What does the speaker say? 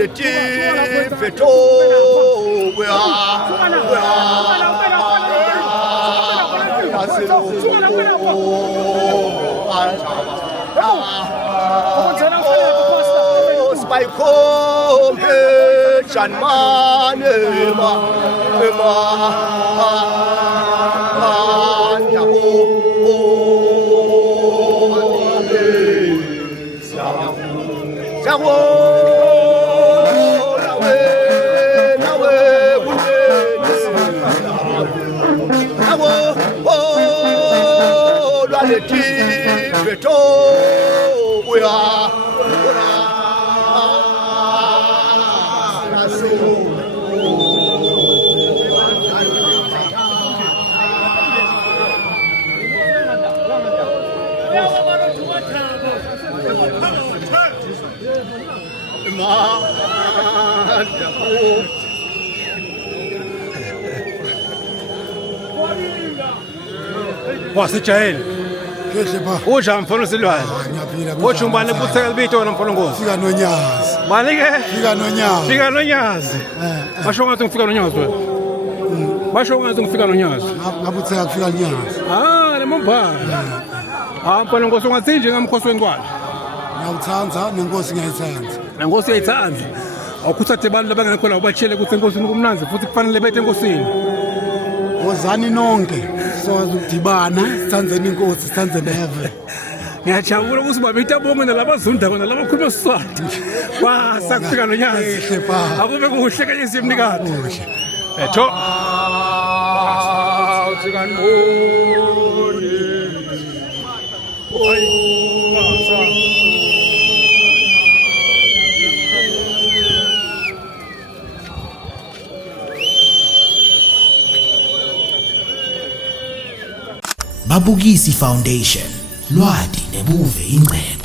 lwanetifeto Spaikombe chanmane ma wasijayeli uja mfana silwane uthi umbani kutheka libito na mfana ngozi fika nonyazi mali ke fika nonyazi fika nonyazi basho ngathi ngifika nonyazi wena basho ngathi ngifika nonyazi ngabutheka kufika nonyazi lemambhala mfana ngozi ungathi nje ngamkhosweni kwala ngiyawuthanza nenkosi ngiyayithanda nenkosi uyayithanda awukuthathe abantu labangekho la ubachele ukuthi enkosini kumnanzi futhi kufanele bethe enkosini wozani nonke sowazi ukudibana sithanzeni inkosi sithanze neve ngiyajabula ukuthi babe itabongo nalabazunda kona labakhuluma Siswati basakufika nonyazi akube kuhle kanye simnikade etho usikaniboni Babukisi Foundation, lwadi nebuve ingcebo.